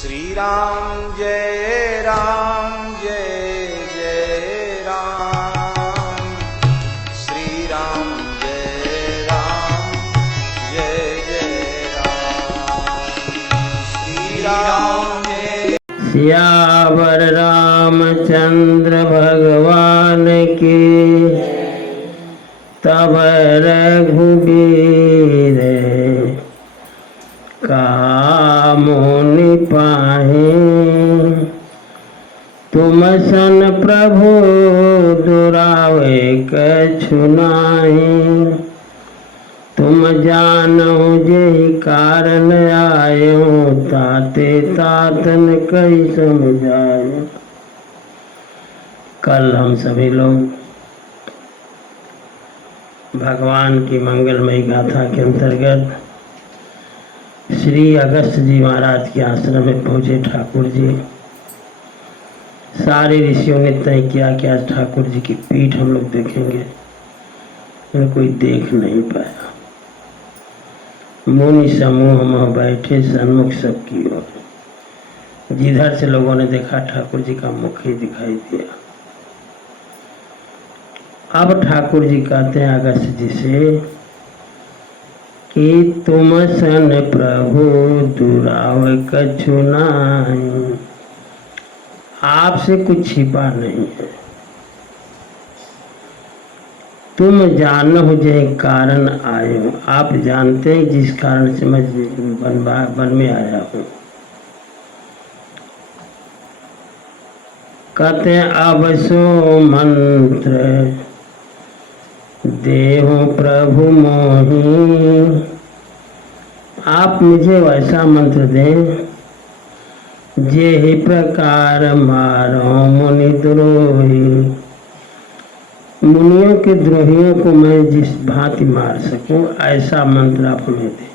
श्री राम जय जय राम, श्री राम जय जय राम, श्री राम जय। सियावर रामचंद्र भगवान की, तब रघुबीर कामुनि पाहि। तुम सन प्रभु दुरावे कछु नाहि, तुम जानौ जेहि कारण आयो, ताते तातन कहि समझायो। कल हम सभी लोग भगवान की मंगलमयी गाथा के अंतर्गत श्री अगस्त जी महाराज के आश्रम में पहुंचे। ठाकुर जी, सारे ऋषियों ने तय किया कि आज ठाकुर जी की पीठ हम लोग देखेंगे, लेकिन कोई देख नहीं पाया। मुनि समूह में बैठे सन्मुख सबकी ओर, जिधर से लोगों ने देखा ठाकुर जी का मुख ही दिखाई दिया। अब ठाकुर जी कहते हैं अगस्त जी से कि तुम सन प्रभु दुराव कछु नाहि, आपसे कुछ छिपा नहीं है। तुम जानो जे कारण आयो, आप जानते हैं जिस कारण से मैं वन में आया हूँ। कहते हैं अब सो मंत्र देहो प्रभु मोहि, आप मुझे वैसा मंत्र दें जे ही प्रकार मारो मुनि द्रोही। मुनियों के द्रोहियों को मैं जिस भांति मार सकूं, ऐसा मंत्र आप हमें दें।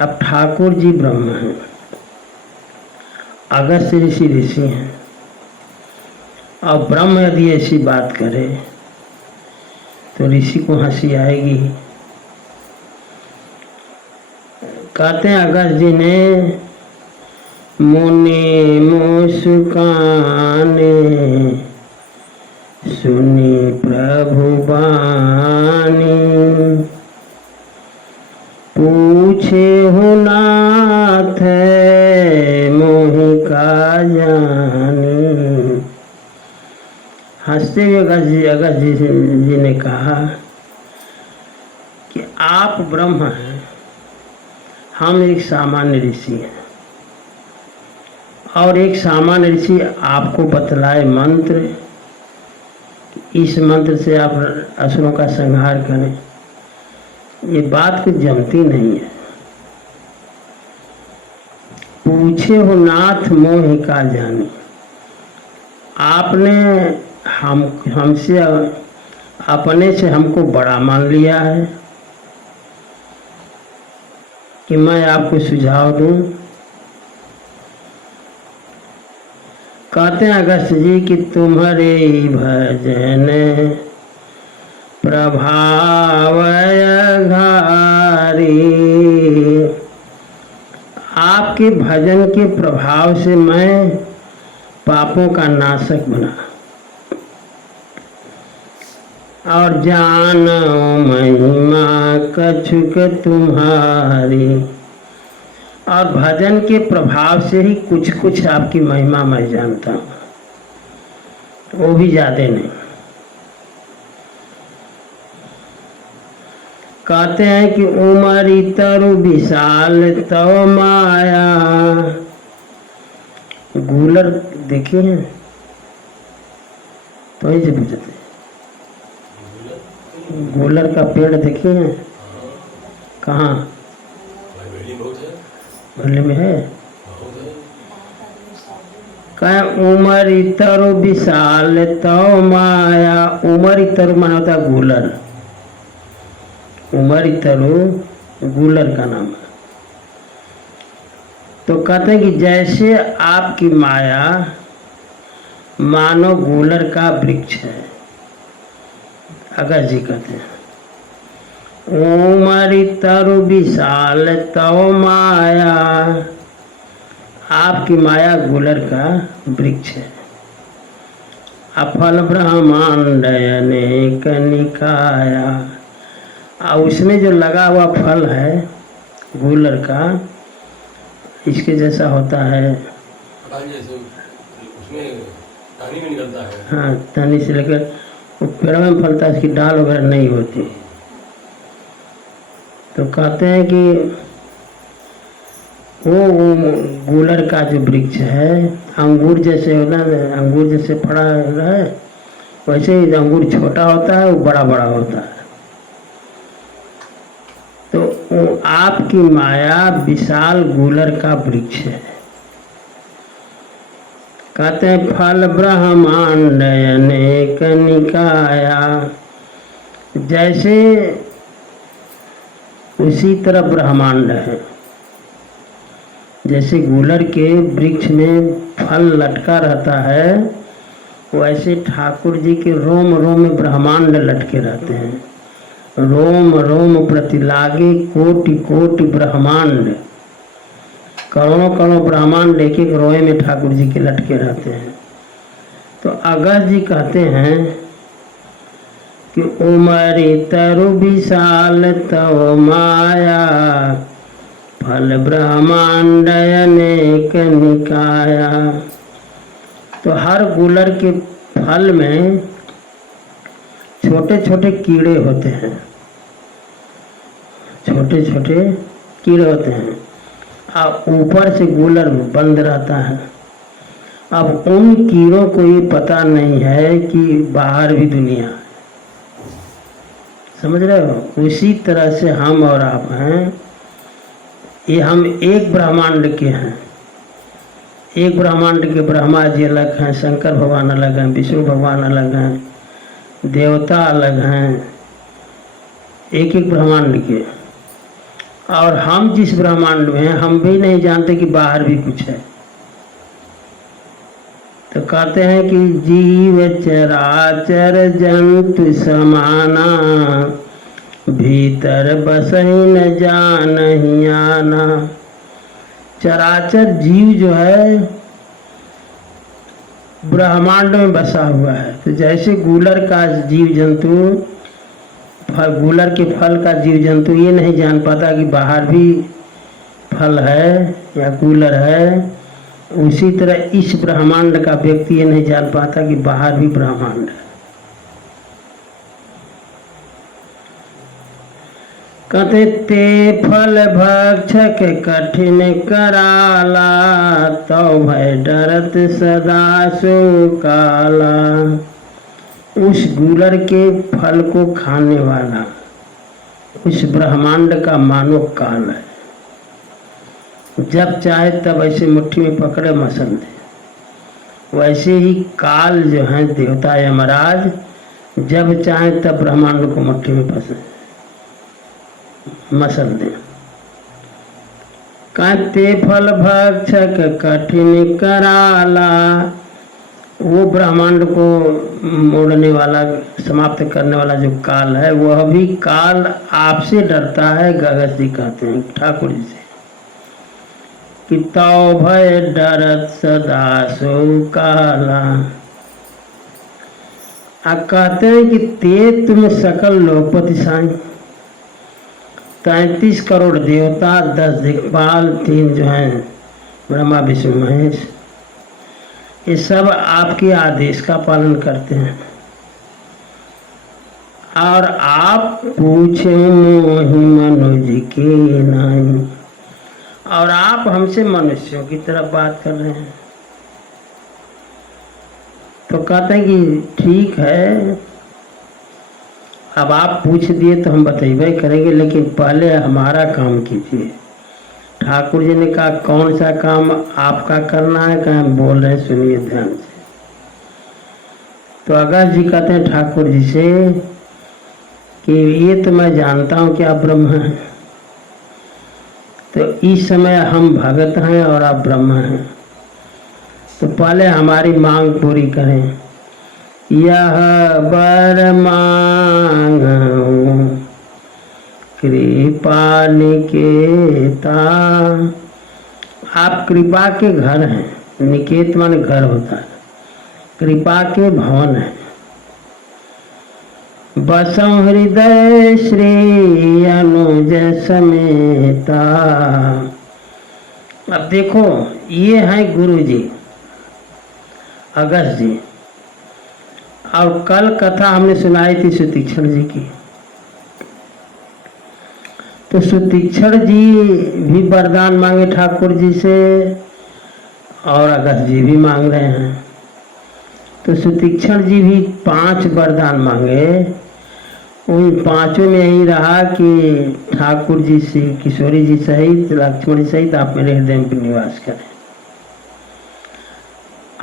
अब ठाकुर जी ब्रह्म हैं, अगस्त ऋषि हैं, और ब्रह्म यदि ऐसी बात करे तो ऋषि को हंसी आएगी। कहते हैं अगस्त जी ने, मुनि मुस्काने सुनी प्रभु बानी, पूछे हो नाथ मोहि का जानी। हंसते हुए अगस्त जी ने कहा कि आप ब्रह्म हैं, हम एक सामान्य ऋषि हैं, और एक सामान्य ऋषि आपको बतलाए मंत्र, इस मंत्र से आप असुरों का संहार करें, ये बात कुछ जमती नहीं है। पूछे हो नाथ मोहि का जानी, आपने हमसे अपने से हमको बड़ा मान लिया है कि मैं आपको सुझाव दूं। कहते हैं अगस्त जी कि तुम्हारे भजन प्रभाव घारी, आपके भजन के प्रभाव से मैं पापों का नाशक बना, और जानो महिमा कछुक तुम्हारी, और भजन के प्रभाव से ही कुछ कुछ आपकी महिमा मैं जानता हूँ, वो भी ज्यादा नहीं। कहते हैं कि उमरी तरु विशाल तव माया, गूलर देखिए हैं तो ही से पूछते, गूलर का पेड़ देखिए हैं कहाँ? भले में है। कह उमरी तरु विशाल तव माया, उमरी तरु माना होता है गूलर, उमरी तरु गूलर का नाम है। तो कहते हैं कि जैसे आपकी माया मानो गूलर का वृक्ष है, अगस्त जी कहते हैं, उमरि तरु विशाल तव माया, आपकी माया गुलर का वृक्ष है। अफल ब्रह्मांड अनेक निकाया, और उसमें जो लगा हुआ फल है गुलर का, इसके जैसा होता है, जैसे उसमें टहनी में निकलता है। हाँ, टहनी से लेकर वो पेड़ में फलता है, इसकी डाल वगैरह नहीं होती। तो कहते हैं कि वो गुलर का जो वृक्ष है, अंगूर जैसे होता है, अंगूर जैसे फड़ा है, वैसे ही अंगूर छोटा होता है, वो बड़ा बड़ा होता है। तो वो आपकी माया विशाल गुलर का वृक्ष है। कहते हैं फल ब्रह्मांड अनेक निकाया, जैसे उसी तरह ब्रह्मांड है। जैसे गुलर के वृक्ष में फल लटका रहता है, वैसे ठाकुर जी के रोम रोम में ब्रह्मांड लटके रहते हैं। रोम रोम प्रति लागे कोटि कोटि ब्रह्मांड, करोड़ों करोड़ों ब्रह्मांड एक एक रोए में ठाकुर जी के लटके रहते हैं। तो अगस्त जी कहते हैं कि उमरि तरु विशाल तव माया, फल ब्रह्मांड अनेक निकाया। तो हर गुलर के फल में छोटे छोटे कीड़े होते हैं, छोटे छोटे कीड़े होते हैं, और ऊपर से गुलर बंद रहता है। अब उन कीड़ों को ये पता नहीं है कि बाहर भी दुनिया है, समझ रहे हो। उसी तरह से हम और आप हैं, ये हम एक ब्रह्मांड के हैं। एक ब्रह्मांड के ब्रह्मा जी अलग हैं, शंकर भगवान अलग हैं, विष्णु भगवान अलग हैं, देवता अलग हैं, एक एक ब्रह्मांड के। और हम जिस ब्रह्मांड में हैं, हम भी नहीं जानते कि बाहर भी कुछ है। तो कहते हैं कि जीव चराचर जंतु समाना, भीतर बसहि न जानहि आना। चराचर जीव जो है ब्रह्मांड में बसा हुआ है। तो जैसे गुलर का जीव जंतु, गुलर के फल का जीव जंतु ये नहीं जान पाता कि बाहर भी फल है या गुलर है, उसी तरह इस ब्रह्मांड का व्यक्ति ये नहीं जान पाता कि बाहर भी ब्रह्मांड है। कहते ते फल भक्षक कठिन कराला, तो भय डरत सदा सो काला। उस गुलर के फल को खाने वाला उस ब्रह्मांड का मानो काल है। जब चाहे तब ऐसे मुट्ठी में पकड़े मसल दे। वैसे ही काल जो है देवता यमराज, जब चाहे तब ब्रह्मांड को मुट्ठी में मसल दे। कहते फल भक्षक कठिन कराला, वो ब्रह्मांड को मोड़ने वाला, समाप्त करने वाला जो काल है, वह भी काल आपसे डरता है। गगस जी कहते हैं ठाकुर जी से कि तौ भय डरत सदा सो काला। कहते हैं कि ते तुम सकल लोकपति साईं, 33 करोड़ देवता, 10 दिक्पाल, 3 जो हैं ब्रह्मा विष्णु महेश, ये सब आपके आदेश का पालन करते हैं। और आप पूछे मोहि मनुज की नहीं, और आप हमसे मनुष्यों की तरफ बात कर रहे हैं। तो कहते हैं कि ठीक है, अब आप पूछ दिए तो हम बतेबे करेंगे, लेकिन पहले हमारा काम कीजिए। ठाकुर जी ने कहा कौन सा काम आपका करना है, कहाँ बोल रहे हैं, सुनिए ध्यान से। तो अगस्त जी कहते हैं ठाकुर जी से कि ये तो मैं जानता हूँ कि आप ब्रह्म हैं, तो इस समय हम भगत हैं और आप ब्रह्म हैं, तो पहले हमारी मांग पूरी करें। यह बर मांगूं कृपा निकेता। आप कृपा के घर हैं। निकेत माने घर होता है, कृपा के भवन है। बसं हृदय श्री अनुज समेता। अब देखो, ये हैं गुरु जी अगस्त जी, और कल कथा हमने सुनाई थी सुतीक्षण जी की। तो सुतीक्षण जी भी वरदान मांगे ठाकुर जी से, और अगस्त जी भी मांग रहे हैं। तो सुतीक्षण जी भी 5 वरदान मांगे। उन 5 में यही रहा कि ठाकुर जी से, किशोरी जी सहित, लक्ष्मण जी सहित आप मेरे हृदय में निवास करें।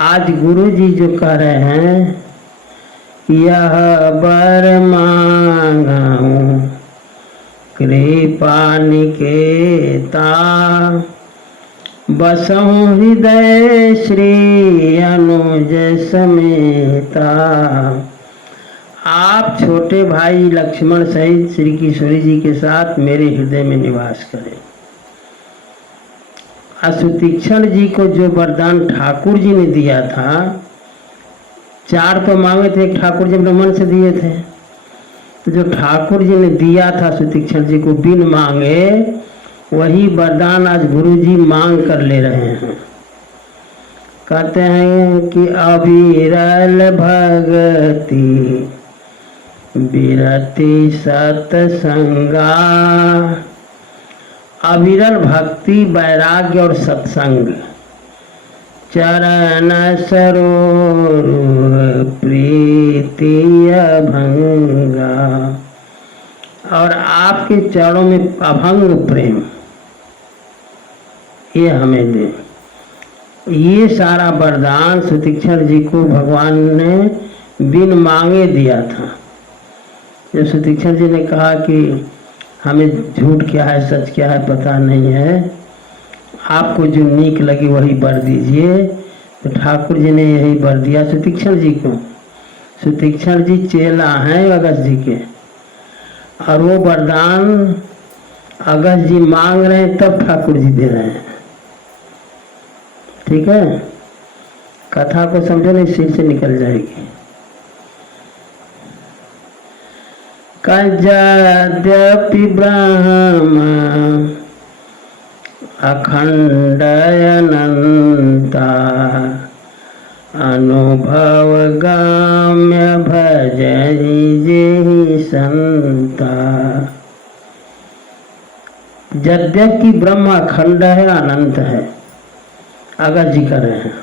आज गुरु जी जो कह रहे हैं, यह वर मांगूं कृपा निकेता, बसहु हृदय श्री अनुज समेता। आप छोटे भाई लक्ष्मण सहित श्री किशोरी जी के साथ मेरे हृदय में निवास करें। सुतीक्षण जी को जो वरदान ठाकुर जी ने दिया था, 4 तो मांगे थे, एक ठाकुर जी ब्राह्मण से दिए थे। तो जो ठाकुर जी ने दिया था सुतीक्षण जी को बिन मांगे, वही वरदान आज गुरु जी मांग कर ले रहे हैं। कहते हैं कि अविरल भगति विरति सत्संगा। अविरल भक्ति, वैराग्य और सत्संग, चरण सरोवर प्रीति अभंगा। और आपके चरणों में अभंग प्रेम, ये हमें दे। ये सारा वरदान सुतीक्षण जी को भगवान ने बिन मांगे दिया था। जब सुतीक्षण जी ने कहा कि हमें झूठ क्या है सच क्या है पता नहीं है, आपको जो नीक लगी वही वर दीजिए, तो ठाकुर जी ने यही वर दिया सुतीक्षण जी को। सुतीक्षण जी चेला हैं अगस्त जी के, और वो वरदान अगस्त जी मांग रहे हैं, तब ठाकुर जी दे रहे हैं। ठीक है, कथा को समझो नहीं, सिर से निकल जाएगी। यद्यपि ब्रह्म अखंड अनंता, अनुभव गाम्य भजहि जेहि संता। यद्यपि ब्रह्म अखंड है, अनंत है, अगस्त जी कर रहे हैं,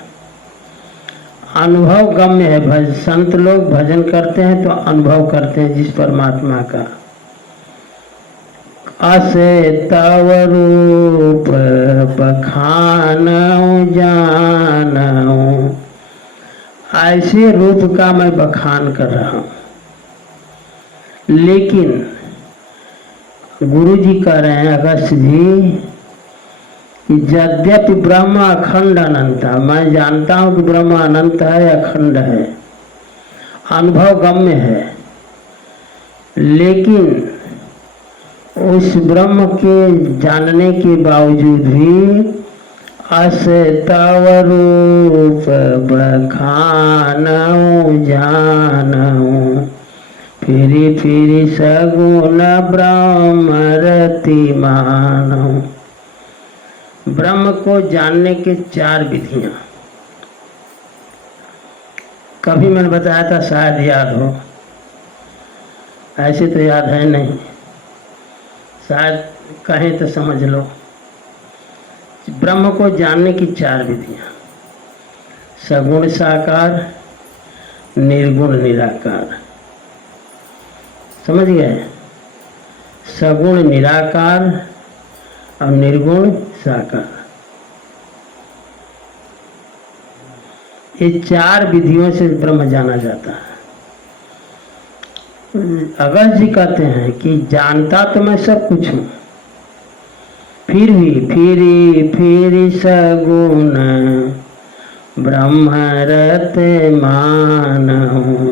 अनुभव गम्य है। संत लोग भजन करते हैं तो अनुभव करते हैं जिस परमात्मा का। असे तव रूप बखानऊ जानऊ, ऐसे रूप का मैं बखान कर रहा हूँ। लेकिन गुरु जी कह रहे हैं अगस्त जी, यद्यपि ब्रह्म अखंड अनंत, मैं जानता हूं कि ब्रह्म अनंत है, अखंड है, अनुभव गम्य है, लेकिन उस ब्रह्म के जानने के बावजूद भी अस तव रूप बखानऊ जानऊ, फिरी फिरी सगुण ब्रह्म रति मानऊ। ब्रह्म को जानने के 4 विधियां, कभी मैंने बताया था, शायद याद हो, ऐसे तो याद है नहीं, शायद कहें तो समझ लो। ब्रह्म को जानने की 4 विधियां, सगुण साकार, निर्गुण निराकार। समझ गए? सगुण निराकार और निर्गुण साकार, ये 4 विधियों से ब्रह्म जाना जाता है। अगस्त जी कहते हैं कि जानता तो मैं सब कुछ हूँ, फिर भी फिरी फिरी सगुण ब्रह्म रत मानहु,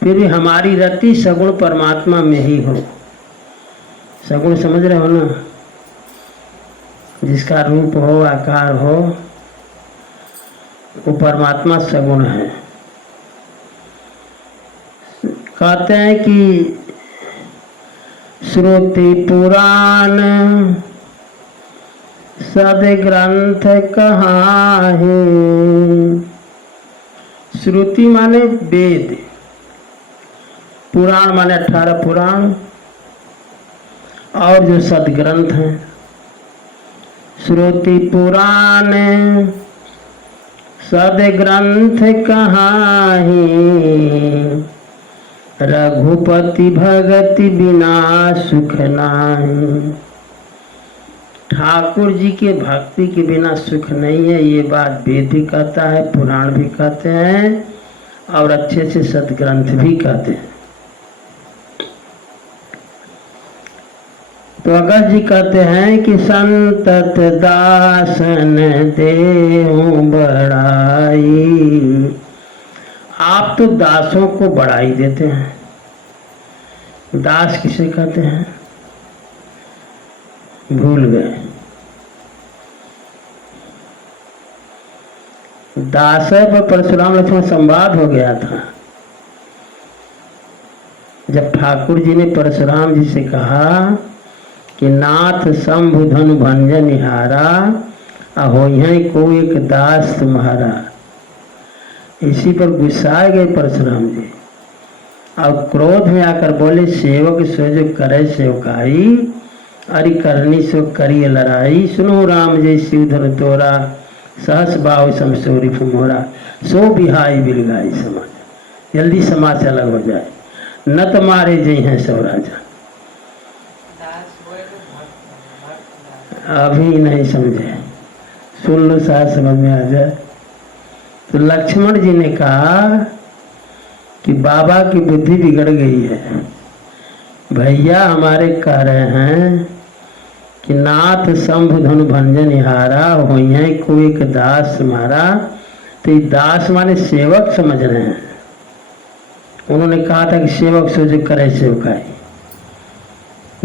फिर भी हमारी रति सगुण परमात्मा में ही हो। सगुण समझ रहे हो ना, जिसका रूप हो आकार हो वो परमात्मा सगुण है। कहते हैं कि श्रुति पुराण सद ग्रंथ कहाहि। श्रुति माने वेद, पुराण माने 18 पुराण, और जो सदग्रंथ हैं। श्रुति पुराण सदग्रंथ कहाहि, रघुपति भगति बिना सुख नाही। ठाकुर जी के भक्ति के बिना सुख नहीं है, ये बात वेद भी कहता है, पुराण भी कहते हैं, और अच्छे से सदग्रंथ भी कहते हैं। तो अगस्त जी कहते हैं कि संतत दासन देहु बड़ाई। आप तो दासों को बढ़ाई देते हैं। दास किसे कहते हैं? भूल गए। दास पर परशुराम लक्ष्मण संवाद हो गया था। जब ठाकुर जी ने परशुराम जी से कहा कि नाथ शंभु धनु भंजन निहारा, अहो यहीं को एक दास तुम्हारा। इसी पर गुस्सा गए परशुराम जी और क्रोध में आकर बोले, सेवक सो जो करे सेवकाई, अरि करनी सो करिए लड़ाई। सुनो राम जय शिव धन तोरा, सहस बाहु समसोरी फुमोरा। सो बिहाई बिलगाई समाज, जल्दी समाज से अलग हो जाए, न तो मारे जय हैं सौ राजा। अभी नहीं समझे, सुन लो, शायद समझ में आ जाए। तो लक्ष्मण जी ने कहा कि बाबा की बुद्धि बिगड़ गई है। भैया हमारे कह रहे हैं कि नाथ शंभु धनु भंजन निहारा, हो को एक दास तुम्हारा। तो ये दास माने सेवक समझ रहे हैं। उन्होंने कहा था कि सेवक सो जो करे सेवकाई।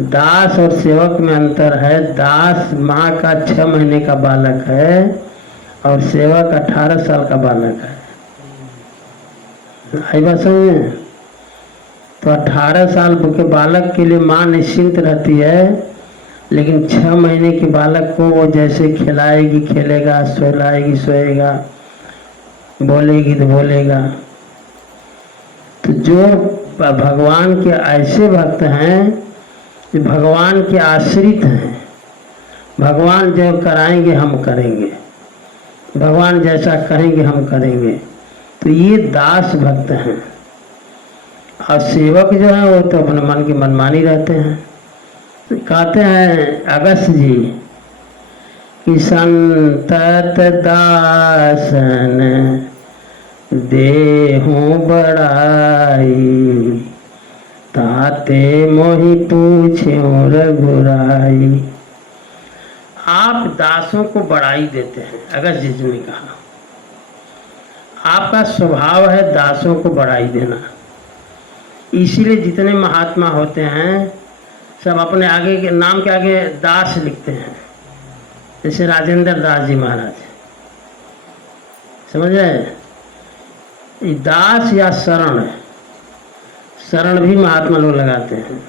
दास और सेवक में अंतर है। दास माँ का 6 महीने का बालक है और सेवक 18 साल का बालक है। आई बात समझ में? तो 18 साल के बालक के लिए माँ निश्चिंत रहती है, लेकिन 6 महीने के बालक को वो जैसे खिलाएगी खेलेगा, सोलाएगी सोएगा, बोलेगी तो बोलेगा। तो जो भगवान के ऐसे भक्त हैं जो भगवान के आश्रित हैं, भगवान जो कराएंगे हम करेंगे, भगवान जैसा कहेंगे हम करेंगे, तो ये दास भक्त हैं। और सेवक जो है वो तो अपने मन की मनमानी रहते हैं। तो कहते हैं अगस्त जी कि संतत दासन देहु बड़ाई, ताते मोहि पूछ्यो रघुराई। आप दासों को बढ़ाई देते हैं। अगस्त जी ने कहा आपका स्वभाव है दासों को बढ़ाई देना। इसीलिए जितने महात्मा होते हैं सब अपने आगे के नाम के आगे दास लिखते हैं। जैसे राजेंद्र दास जी महाराज, समझ रहे? दास या शरण, शरण भी महात्मा लोग लगाते हैं।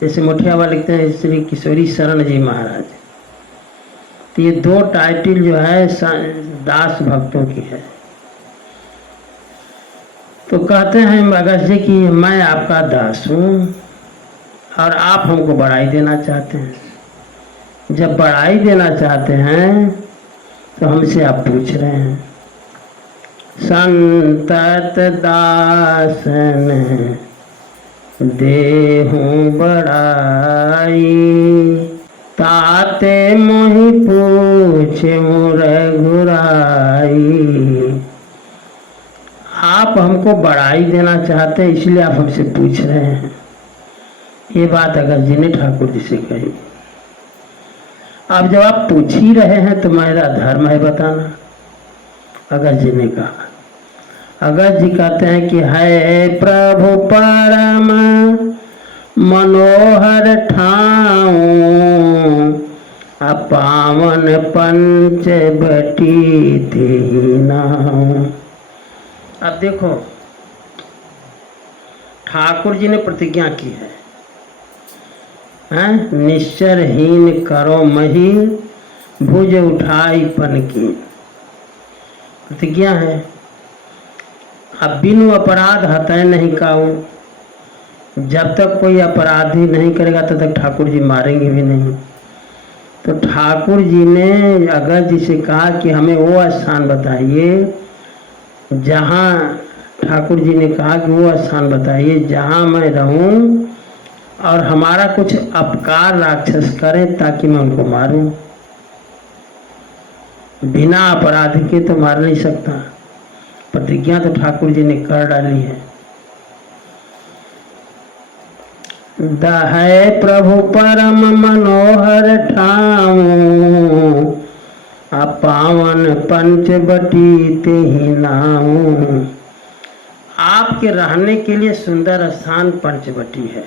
जैसे मुठियावा लिखते हैं श्री किशोरी शरण जी महाराज। तो ये 2 टाइटल जो है दास भक्तों की है। तो कहते हैं अगस्त जी कि मैं आपका दास हूँ और आप हमको बढ़ाई देना चाहते हैं। जब बढ़ाई देना चाहते हैं तो हमसे आप पूछ रहे हैं। संतत दासन देहु बढ़ाई, ताते मोहि पूछ्यो रघुराई। आप हमको बढ़ाई देना चाहते हैं, इसलिए आप हमसे पूछ रहे हैं। ये बात अगस्त जी ने ठाकुर जी से कही। अब जब आप पूछ ही रहे हैं तो मेरा धर्म है बताना, अगस्त जी ने कहा। अगस्त जी कहते हैं कि है प्रभु परम मनोहर ठाऊं पावन पंच बटी थी नाऊं। अब देखो ठाकुर जी ने प्रतिज्ञा की है, निश्चरहीन करो मही भुज उठाई पन की, प्रतिज्ञा है। अब बिनु अपराध हतय नहीं काऊ, जब तक कोई अपराधी नहीं करेगा तब तक ठाकुर जी मारेंगे भी नहीं। तो ठाकुर जी ने अगर जिसे कहा कि हमें वो स्थान बताइए जहाँ, ठाकुर जी ने कहा कि वो स्थान बताइए जहाँ मैं रहूं और हमारा कुछ अपकार राक्षस करें ताकि मैं उनको मारूं। बिना अपराध के तो मार नहीं सकता, प्रतिज्ञा तो ठाकुर जी ने कर डाली है। दहै प्रभु परम मनोहर ठाऊं पावन पंच बटी तेहि नाऊं। आपके रहने के लिए सुंदर स्थान पंचवटी है,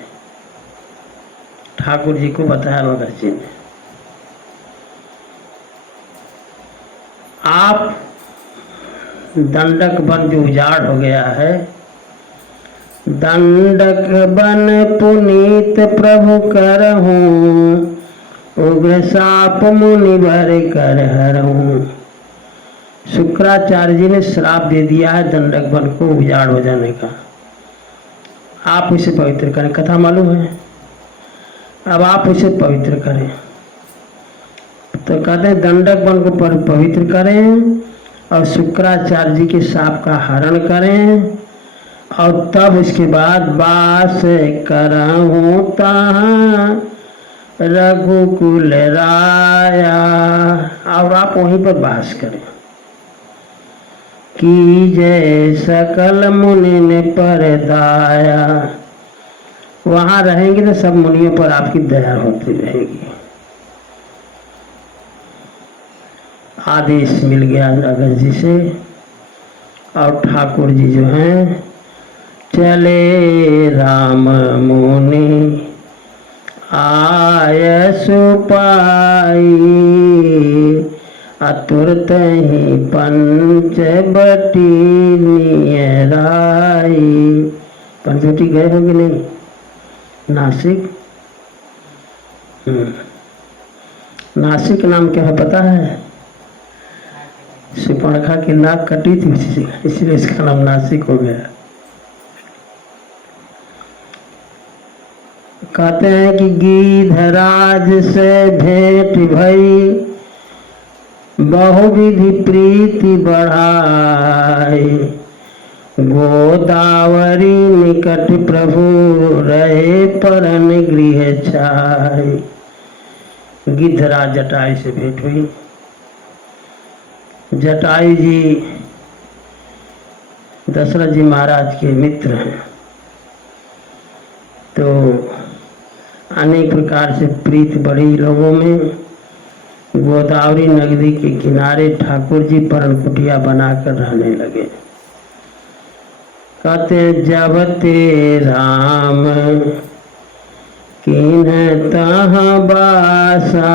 ठाकुर जी को बताया भगत जी ने। आप दंडक वन जो उजाड़ हो गया है, दंडक बन पुनीत प्रभु करहूं उग्र साप मुनि भर कर हरहूं। शुक्राचार्य जी ने श्राप दे दिया है दंडक वन को उजाड़ हो जाने का, आप उसे पवित्र करें। कथा मालूम है, अब आप उसे पवित्र करें। तो कहते हैं दंडक वन को पवित्र करें और शुक्राचार्य जी के शाप का हरण करें और तब उसके बाद वास करहूं तहाँ रघुकुल राया, और आप वहीं पर वास करें। की जय सकल मुनि ने पर दाया, वहां रहेंगे तो सब मुनियों पर आपकी दया होती रहेगी। आदेश मिल गया अगस्त जी से और ठाकुर जी जो हैं चले राम मुनि आय सुपाई तुरत ही पंच बटी नियराई। पंचवटी गए हो कि नहीं? नासिक, नासिक नाम क्या है पता है? सुपर्णखा की नाक कटी थी इसलिए इसका नाम नासिक हो गया। कहते हैं कि गिधराज से भेंट भई बहुविधि प्रीति बढ़ाई गोदावरी निकट प्रभु रहे परन गृह छाई। गिधराज जटायु से भेंट हुई। जटायु जी दशरथ जी महाराज के मित्र हैं, तो अनेक प्रकार से प्रीति बढ़ी लोगों में। गोदावरी नदी के किनारे ठाकुर जी परण कुटिया बनाकर रहने लगे। कहते जब ते राम किन्ह तहाँ बासा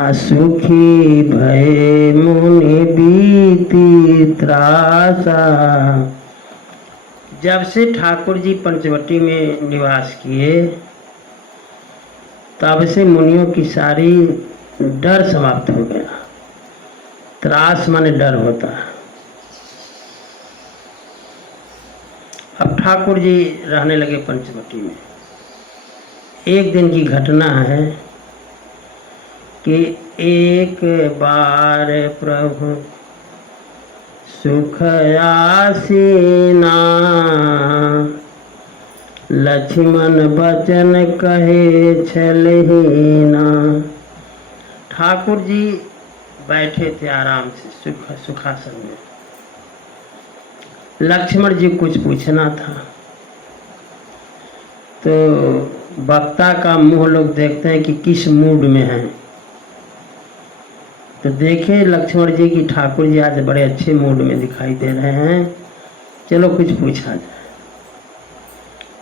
असुखी भय मुनि बीती त्रासा। जब से ठाकुर जी पंचवटी में निवास किए तब से मुनियों की सारी डर समाप्त हो गया। त्रास माने डर होता है। अब ठाकुर जी रहने लगे पंचवटी में। एक दिन की घटना है कि एक बार प्रभु सुख आसीना लक्ष्मण बचन कहे छलहीना। ठाकुर जी बैठे थे आराम से सुखासन में। लक्ष्मण जी कुछ पूछना था तो वक्ता का मुंह लोग देखते हैं कि किस मूड में है। तो देखे लक्ष्मण जी की ठाकुर जी आज बड़े अच्छे मूड में दिखाई दे रहे हैं, चलो कुछ पूछा जाए।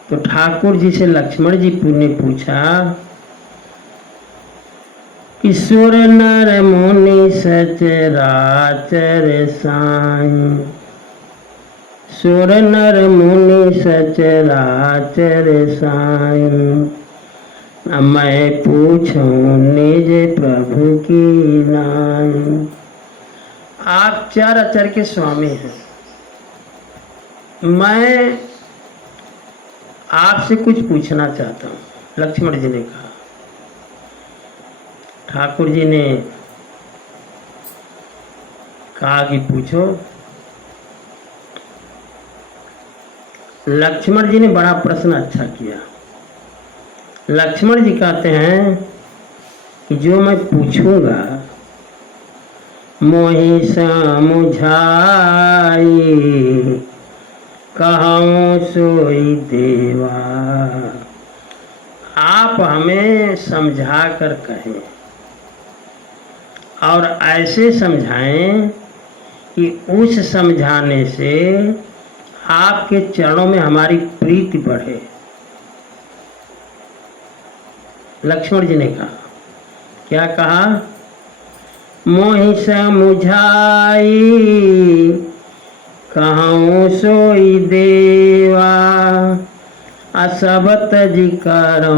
तो ठाकुर जी से लक्ष्मण जी ने पूछा, ईश्वर नर मुनि सचराचर साईं, सुर नर मुनि सचराचर साईं, मैं पूछूं निज प्रभु की नाई। आप चार अचर के स्वामी हैं, मैं आपसे कुछ पूछना चाहता हूँ, लक्ष्मण जी ने कहा। ठाकुर जी ने कहा कि पूछो। लक्ष्मण जी ने बड़ा प्रश्न अच्छा किया। लक्ष्मण जी कहते हैं कि जो मैं पूछूंगा मोहि समझाई, कहूँ सोई देवा। आप हमें समझा कर कहें और ऐसे समझाएं कि उस समझाने से आपके चरणों में हमारी प्रीति बढ़े। लक्ष्मण जी ने कहा, क्या कहा? मोहि समुझाई, कहूँ सोई देवा। असब तज करो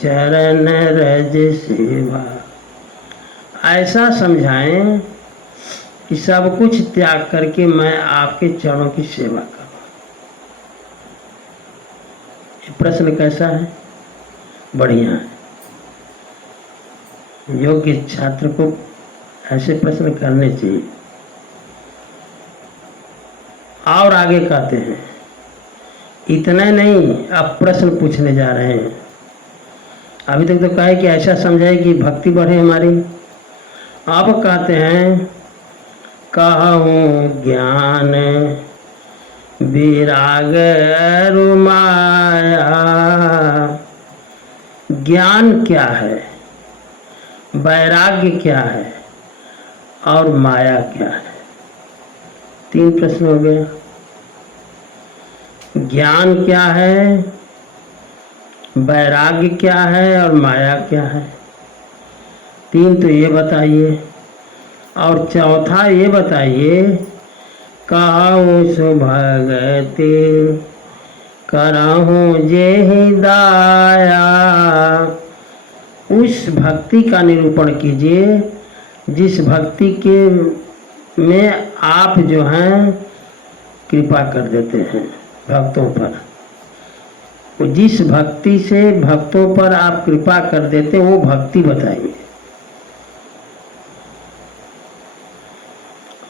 चरण रज सेवा। ऐसा समझाएं कि सब कुछ त्याग करके मैं आपके चरणों की सेवा करूं। ये प्रश्न कैसा है? बढ़िया है। योग्य छात्र को ऐसे प्रश्न करने चाहिए। और आगे कहते हैं, इतना नहीं, अब प्रश्न पूछने जा रहे हैं। अभी तक तो कहा है कि ऐसा समझाए कि भक्ति बढ़े हमारी। अब कहते हैं, कहूँ ज्ञान विराग अरु माया। ज्ञान क्या है, वैराग्य क्या है और माया क्या है? 3 प्रश्न हो गए। ज्ञान क्या है, वैराग्य क्या है और माया क्या है? 3 तो ये बताइए। और चौथा ये बताइए, कहूँ सुभगति करहूँ जेहि दाया। उस भक्ति का निरूपण कीजिए जिस भक्ति के में आप जो हैं कृपा कर देते हैं भक्तों पर। जिस भक्ति से भक्तों पर आप कृपा कर देते हैं वो भक्ति बताइए।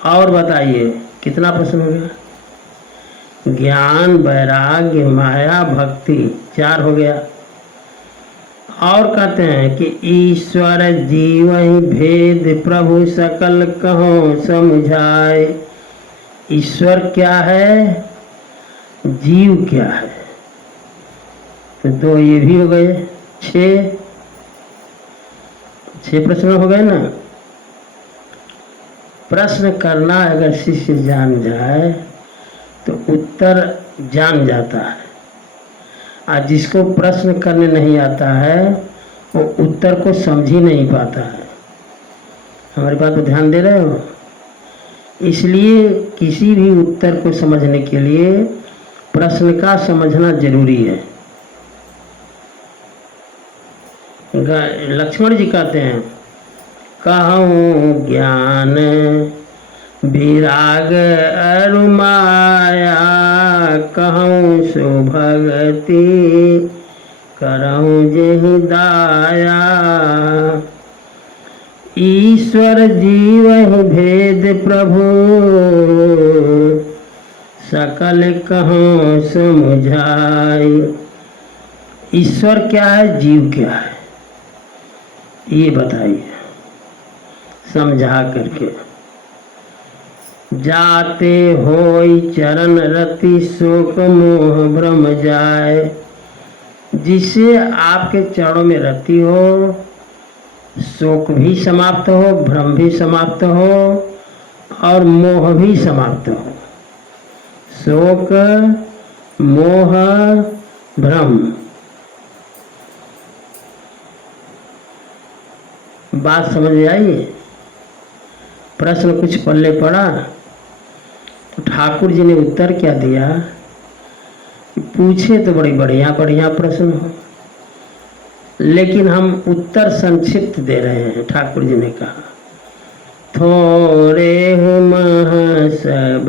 और बताइए, कितना प्रश्न हो गया? ज्ञान, वैराग्य, माया, भक्ति, 4 हो गया। और कहते हैं कि ईश्वर जीव ही भेद प्रभु सकल कहो समझाए। ईश्वर क्या है, जीव क्या है? तो 2 ये भी हो गए। 6 प्रश्न हो गए ना। प्रश्न करना अगर शिष्य जान जाए तो उत्तर जान जाता है, और जिसको प्रश्न करने नहीं आता है वो उत्तर को समझ ही नहीं पाता है। हमारी बात पर ध्यान दे रहे हो? इसलिए किसी भी उत्तर को समझने के लिए प्रश्न का समझना जरूरी है। लक्ष्मण जी कहते हैं, कहूँ ज्ञान विराग अरु माया। कहूँ सो भगति करहूँ जेहि दाया। ईश्वर जीव ही भेद प्रभु सकल कहूँ समझाई। ईश्वर क्या है, जीव क्या है, ये बताइए समझा करके। जाते होई चरण रति शोक मोह भ्रम जाए। जिससे आपके चरणों में रति हो, शोक भी समाप्त हो, भ्रम भी समाप्त हो और मोह भी समाप्त हो। शोक, मोह भ्रम। बात समझ में आई? प्रश्न कुछ पल्ले पड़ा तो ठाकुर जी ने उत्तर क्या दिया? पूछे तो बड़ी बढ़िया बढ़िया प्रश्न हो, लेकिन हम उत्तर संक्षिप्त दे रहे हैं। ठाकुर जी ने कहा थोड़े हो मह सब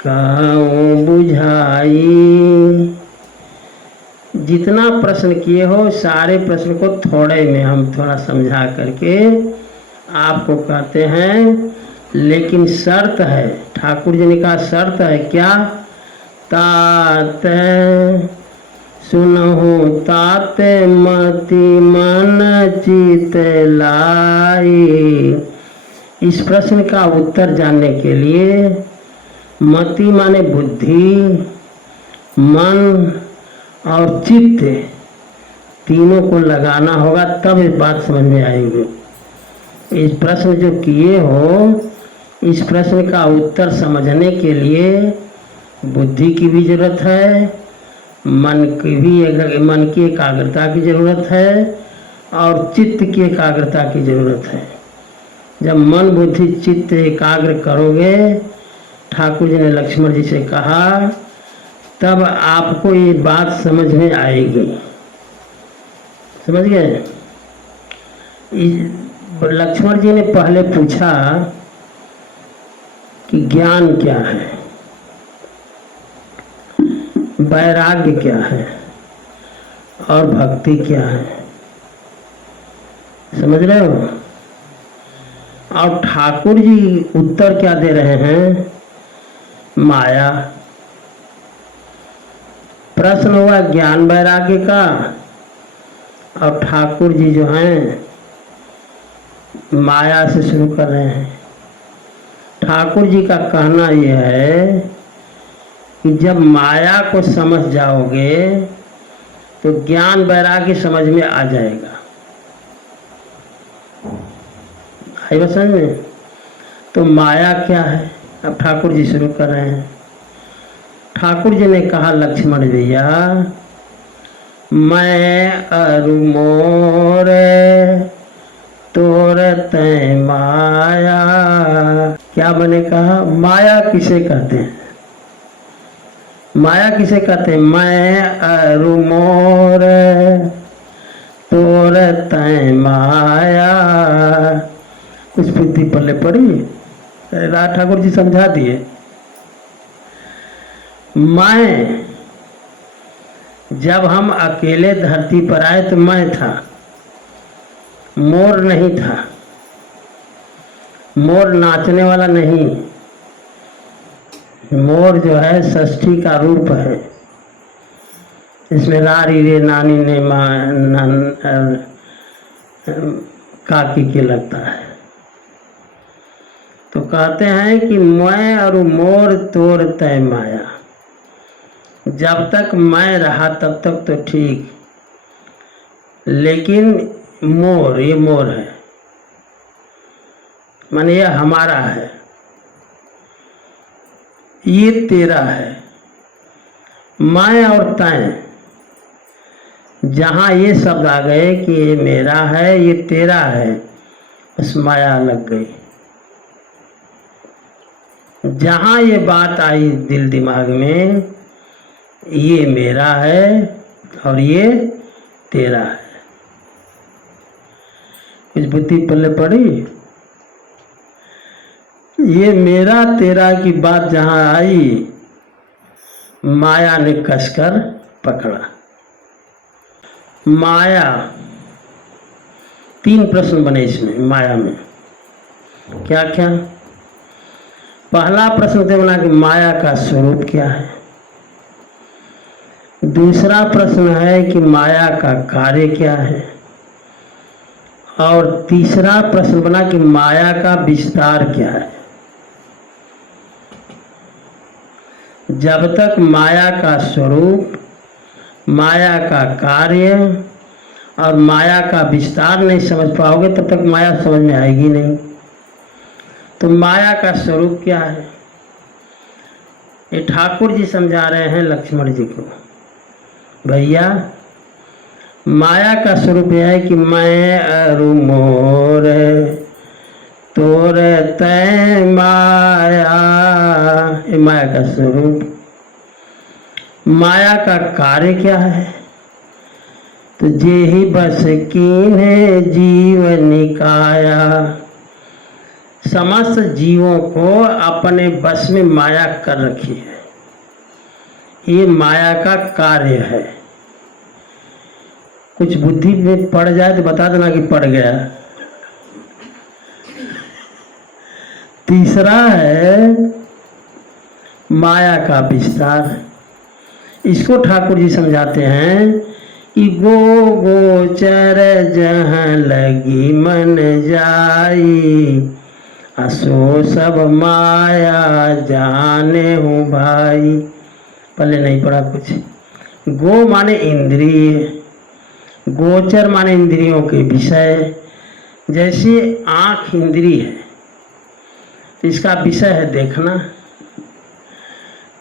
कहूँ बुझाई। जितना प्रश्न किए हो सारे प्रश्न को थोड़े में हम थोड़ा समझा करके आपको कहते हैं, लेकिन शर्त है। ठाकुर जी ने कहा शर्त है क्या? तात सुनहु तात मति मन चित लाई। इस प्रश्न का उत्तर जानने के लिए मति माने बुद्धि, मन और चित्त तीनों को लगाना होगा, तब इस बात समझ में आएगी। इस प्रश्न जो किए हो, इस प्रश्न का उत्तर समझने के लिए बुद्धि की भी जरूरत है, मन की एकाग्रता की जरूरत है और चित्त की एकाग्रता की जरूरत है। जब मन बुद्धि चित्त एकाग्र करोगे, ठाकुर जी ने लक्ष्मण जी से कहा, तब आपको ये बात समझ में आएगी। समझ गए? लक्ष्मण जी ने पहले पूछा कि ज्ञान क्या है, वैराग्य क्या है और भक्ति क्या है। समझ रहे हो? और ठाकुर जी उत्तर क्या दे रहे हैं? माया। प्रश्न हुआ ज्ञान वैराग्य का, और ठाकुर जी जो हैं माया से शुरू कर रहे हैं। ठाकुर जी का कहना यह है कि जब माया को समझ जाओगे तो ज्ञान वैराग्य समझ में आ जाएगा। आई बात समझ में? तो माया क्या है? अब ठाकुर जी शुरू कर रहे हैं। ठाकुर जी ने कहा लक्ष्मण भैया, मैं अरु मोर तोर तै माया। क्या मैंने कहा? माया किसे कहते हैं? माया किसे कहते हैं? मैं अरु मोर तोर तै माया। कुछ बुद्धि पल्ले पड़ी? राज ठाकुर जी समझा दिए। मैं, जब हम अकेले धरती पर आए तो मैं था, मोर नहीं था। मोर नाचने वाला नहीं, मोर जो है षष्ठी का रूप है। इसमें रारी रे नानी ने काकी के लगता है। तो कहते हैं कि मैं और मोर तोर तय माया। जब तक मैं रहा तब तक तो ठीक, लेकिन मोर, ये मोर है, माने ये हमारा है, ये तेरा है। मैं और तय, जहाँ ये शब्द आ गए कि ये मेरा है ये तेरा है, बस माया लग गई। जहाँ ये बात आई दिल दिमाग में, ये मेरा है और ये तेरा है, कुछ बुद्धि पल्ले पड़ी? ये मेरा तेरा की बात जहाँ आई, माया ने कसकर पकड़ा। माया, तीन प्रश्न बने इसमें माया में। क्या क्या? पहला प्रश्न तो बना कि माया का स्वरूप क्या है। दूसरा प्रश्न है कि माया का कार्य क्या है। और तीसरा प्रश्न बना कि माया का विस्तार क्या है। जब तक माया का स्वरूप, माया का कार्य और माया का विस्तार नहीं समझ पाओगे, तब तक माया समझ में आएगी नहीं। तो माया का स्वरूप क्या है, ये ठाकुर जी समझा रहे हैं लक्ष्मण जी को। भैया माया का स्वरूप यह है कि मैं अरु मोर तोर तय माया, ये माया का स्वरूप। माया का कार्य क्या है? तो जे ही बस कीन्हे जीव निकाया, समस्त जीवों को अपने बस में माया कर रखी है। ये माया का कार्य है। कुछ बुद्धि में पड़ जाए तो बता देना कि पड़ गया। तीसरा है माया का विस्तार। इसको ठाकुर जी समझाते हैं कि गो गोचर जहाँ लगी मन जाई, असो सब माया जाने हूँ भाई। पहले नहीं पढ़ा कुछ। गो माने इंद्रिय, गोचर माने इंद्रियों के विषय। जैसे आँख इंद्रिय है तो इसका विषय है देखना,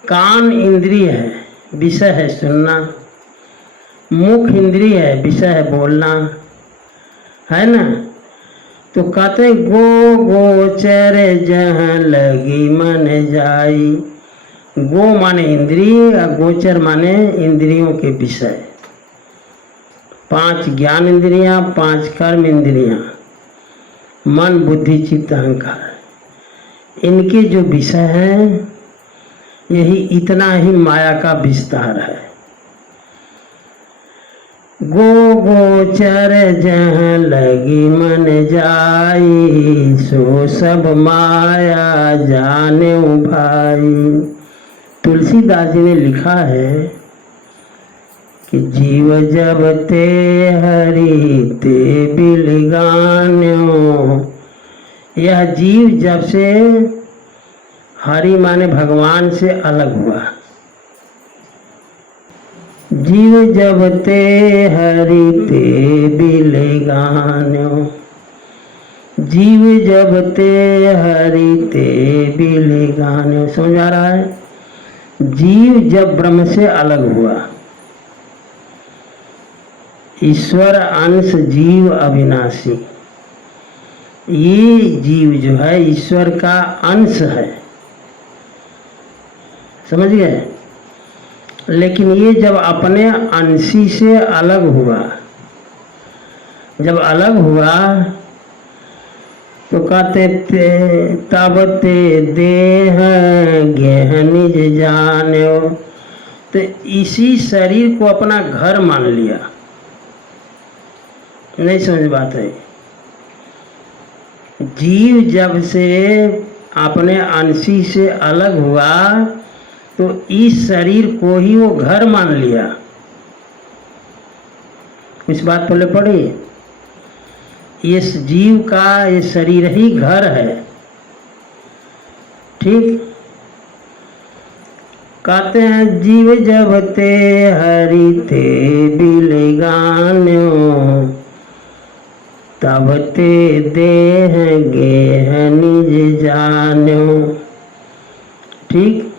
कान इंद्रिय है, विषय है सुनना, मुख इंद्रिय है, विषय है बोलना, है ना। तो कहते हैं गो गोचर जहाँ लगी मन जाई। गो माने इंद्रिय और गोचर माने इंद्रियों के विषय। 5 ज्ञान इंद्रियां, 5 कर्म इंद्रियां, मन बुद्धि चित्त अहंकार, इनके जो विषय हैं यही इतना ही माया का विस्तार है। गो गोचर जहाँ लगी मन जाई, सो सब माया जाने भाई। तुलसीदास जी ने लिखा है कि जीव जब ते हरि ते बिलगान्यो। यह जीव जब से हरि माने भगवान से अलग हुआ, जीव जब ते हरि ते बिलगान्यो, जीव जब ते हरि ते बिलगान्यो। समझ आ रहा है? जीव जब ब्रह्म से अलग हुआ, ईश्वर अंश जीव अविनाशी। ये जीव जो है ईश्वर का अंश है, समझ गए। लेकिन ये जब अपने अंशी से अलग हुआ, जब अलग हुआ तो कहते तब ते देह गेह निज जान्यो। तो इसी शरीर को अपना घर मान लिया। नहीं समझ बात है? जीव जब से अपने अंशी से अलग हुआ तो इस शरीर को ही वो घर मान लिया। इस बात पहले पढ़ी, इस जीव का ये शरीर ही घर है। ठीक। कहते हैं जीव जब ते हरि ते बिलगान्यो, तब ते देह गेह निज जान्यो। ठीक।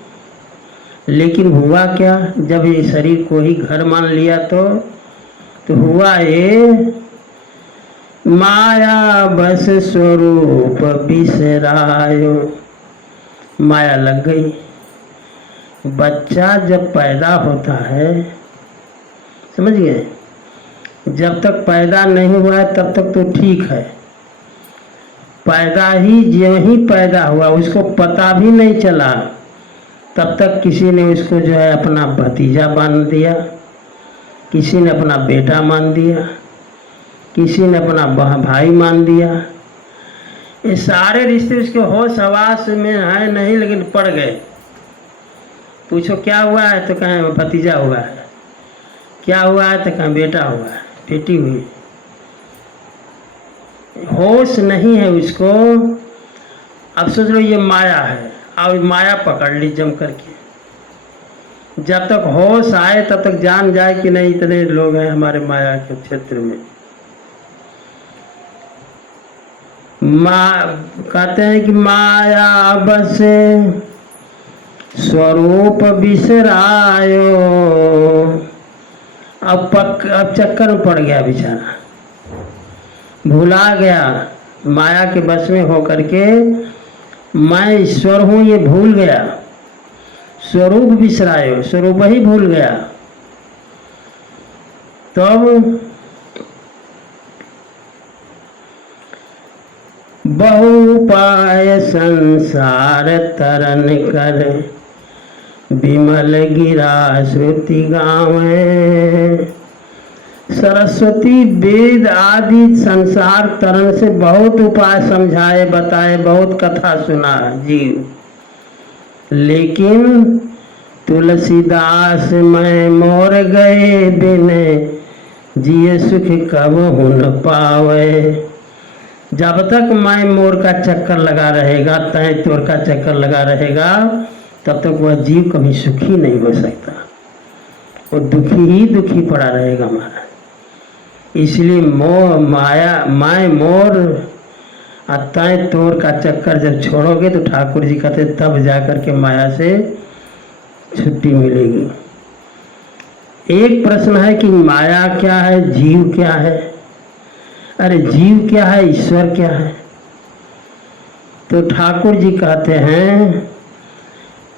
लेकिन हुआ क्या? जब ये शरीर को ही घर मान लिया तो हुआ ये माया बस स्वरूप बिसरायो। माया लग गई। बच्चा जब पैदा होता है, समझ गए, जब तक पैदा नहीं हुआ है तब तक तो ठीक है। पैदा ही जो ही पैदा हुआ, उसको पता भी नहीं चला, तब तक किसी ने उसको जो है अपना भतीजा मान दिया, किसी ने अपना बेटा मान दिया, किसी ने अपना भाई मान दिया। ये सारे रिश्ते उसके होश हवास में है नहीं, लेकिन पड़ गए। पूछो क्या हुआ है तो कहें भतीजा हुआ है, क्या हुआ है तो कहें बेटा हुआ है, बेटी हुई। होश नहीं है उसको। अब सोच लो ये माया है, अब माया पकड़ ली जम करके। जब तक होश आए तब तक जान जाए कि नहीं इतने लोग हैं हमारे माया के क्षेत्र में। कहते हैं कि माया बस स्वरूप बिसरायो, अब चक्कर में पड़ गया बेचारा, भुला गया, माया के बस में होकर के मैं ईश्वर हूँ ये भूल गया, स्वरूप बिसरायो, स्वरूप ही भूल गया। तब बहुपाय संसार तरन कर, विमल गिरा श्रुति गावे। सरस्वती वेद आदि संसार तरन से बहुत उपाय समझाए बताए, बहुत कथा सुना जीव, लेकिन तुलसीदास मैं मोर गए बिन, जिय सुख कब हुन पावे। जब तक मैं मोर का चक्कर लगा रहेगा, तय तोर का चक्कर लगा रहेगा, तब तक वह जीव कभी सुखी नहीं हो सकता, वो दुखी ही दुखी पड़ा रहेगा महाराज। इसलिए माया मैं मोर तय तोर का चक्कर जब छोड़ोगे तो ठाकुर जी कहते तब जाकर के माया से छुट्टी मिलेगी। एक प्रश्न है कि माया क्या है, जीव क्या है? अरे जीव क्या है, ईश्वर क्या है? तो ठाकुर जी कहते हैं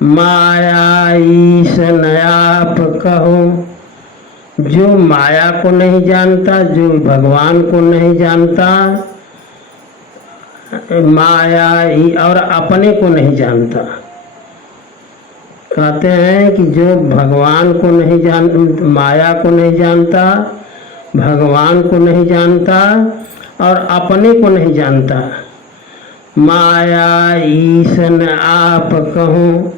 माया ईश नयाप कहो। जो माया को नहीं जानता, जो भगवान को नहीं जानता, माया और अपने को नहीं जानता, कहते हैं कि जो भगवान को नहीं जान, माया को नहीं जानता, भगवान को नहीं जानता और अपने को नहीं जानता, माया ईसन आप कहूँ,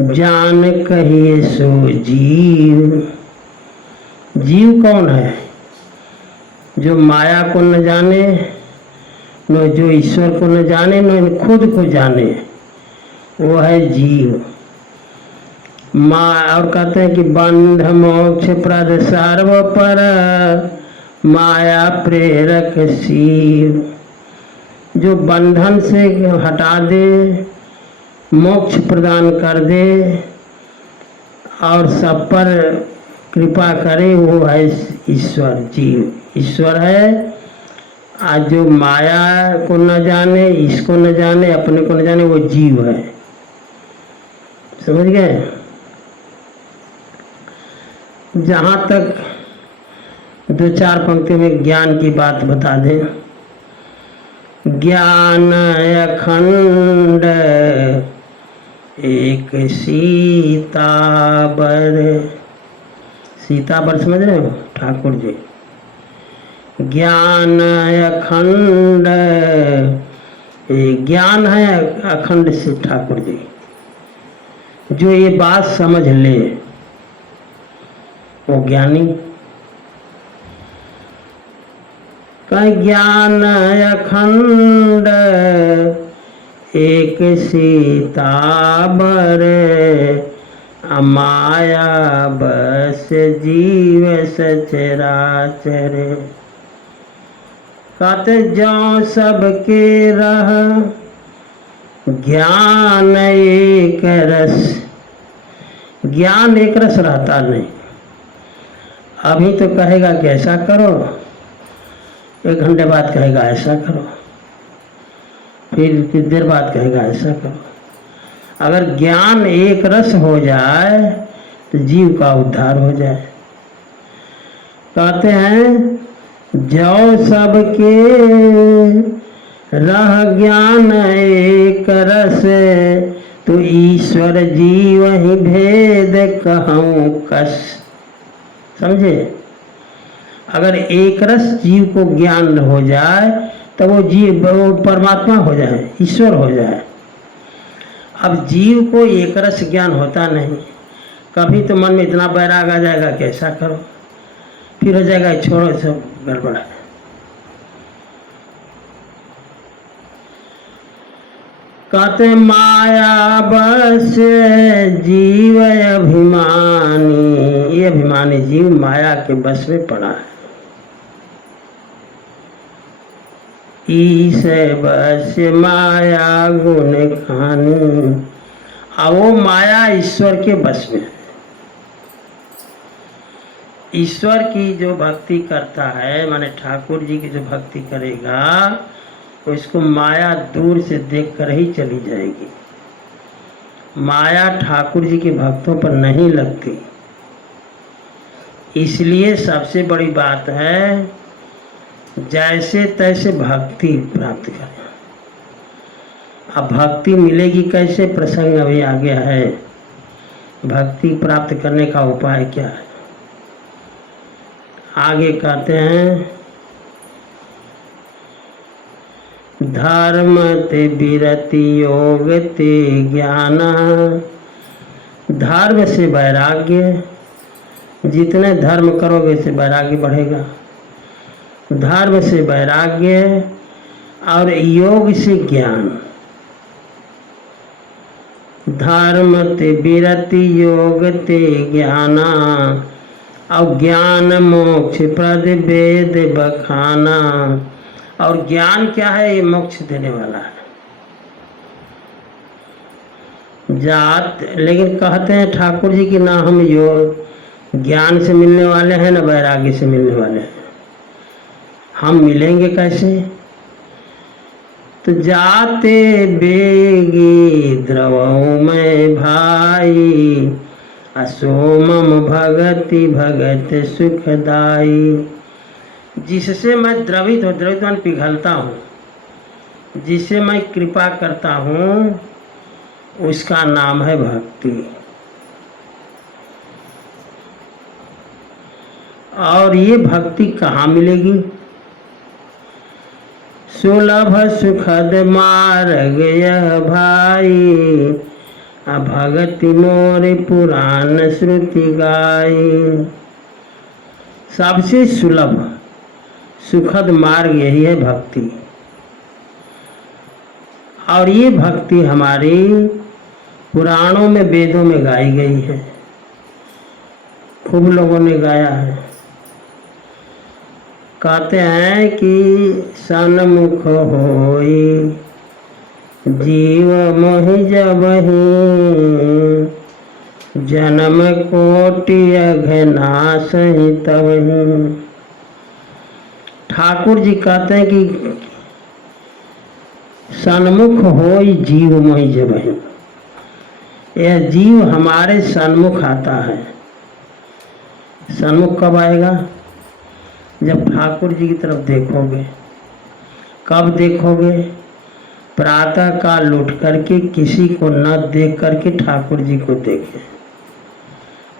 जान कहिए सो जीव। जीव कौन है? जो माया को न जाने, न जो ईश्वर को न जाने, न खुद को जाने, वो है जीव। और कहते हैं कि बंध मोक्ष प्रद सर्व पर, माया प्रेरक शिव। जो बंधन से हटा दे, मोक्ष प्रदान कर दे और सब पर कृपा करे, वो है ईश्वर। जीव ईश्वर है। आज जो माया को न जाने, इसको न जाने, अपने को न जाने, वो जीव है। समझ गए? जहाँ तक दो चार पंक्ति में ज्ञान की बात बता दें। ज्ञान अखंड एक सीताबर। सीताबर समझ रहे हो ठाकुर जी? ज्ञान अखंड, ज्ञान है अखंड से ठाकुर जी। जो ये बात समझ ले वो ज्ञानी। का ज्ञान अखंड एक सीताबर, माया बस जीव सचराचर। कहते जो सबके रह, ज्ञान एक रस। ज्ञान एक रस रहता नहीं। अभी तो कहेगा कि ऐसा करो, एक घंटे बाद कहेगा ऐसा करो, फिर कुछ देर बाद कहेगा ऐसा करो। अगर ज्ञान एक रस हो जाए तो जीव का उद्धार हो जाए। कहते हैं जो सबके रह ज्ञान एक रस, तो ईश्वर जीव ही भेद कहूँ कस। समझे? अगर एक रस जीव को ज्ञान हो जाए तो वो जीव, वो परमात्मा हो जाए, ईश्वर हो जाए। अब जीव को एक रस ज्ञान होता नहीं। कभी तो मन में इतना बैराग आ जाएगा कि ऐसा करो, फिर हो जाएगा छोड़ो सब गड़बड़ है। कहते माया बस जीव अभिमानी। ये अभिमानी जीव माया के बस में पड़ा है। ईश बस माया गुण खानी। अब वो माया ईश्वर के बस में है। ईश्वर की जो भक्ति करता है, माने ठाकुर जी की जो भक्ति करेगा, उसको माया दूर से देख कर ही चली जाएगी। माया ठाकुर जी के भक्तों पर नहीं लगती। इसलिए सबसे बड़ी बात है जैसे तैसे भक्ति प्राप्त करें। अब भक्ति मिलेगी कैसे, प्रसंग अभी आ गया है। भक्ति प्राप्त करने का उपाय क्या है, आगे कहते हैं, धर्म ते विरति योग ते ज्ञान। धर्म से वैराग्य, जितने धर्म करोगे से वैराग्य बढ़ेगा। धर्म से वैराग्य और योग से ज्ञान। धर्म ते विरति योग ते ज्ञाना और ज्ञान मोक्ष प्रद वेद बखाना। और ज्ञान क्या है, ये मोक्ष देने वाला है। जात लेकिन कहते हैं ठाकुर जी कि ना हम योग ज्ञान से मिलने वाले हैं ना वैराग्य से मिलने वाले हैं। हम मिलेंगे कैसे, तो जाते बेगी द्रवऊ में भाई असोमम भगति भगत सुखदाई। जिससे मैं द्रवित हो, द्रवित मान पिघलता हूँ, जिससे मैं कृपा करता हूँ, उसका नाम है भक्ति। और ये भक्ति कहाँ मिलेगी, सुलभ सुखद मार्ग यह भाई भगति मोरे पुराण श्रुति गाई। सबसे सुलभ सुखद मार्ग यही है भक्ति। और ये भक्ति हमारी पुराणों में वेदों में गाई गई है, खूब लोगों ने गाया है। कहते हैं कि सन्मुख होई जीव मोहि जबहि जन्म कोटि अघनासहि तबहि। ठाकुर जी कहते हैं कि सन्मुख होई जीव मोहि जबहि। यह जीव हमारे सन्मुख आता है। सन्मुख कब आएगा, जब ठाकुर जी की तरफ देखोगे। कब देखोगे, प्रातः काल उठ करके किसी को न देख करके ठाकुर जी को देखें।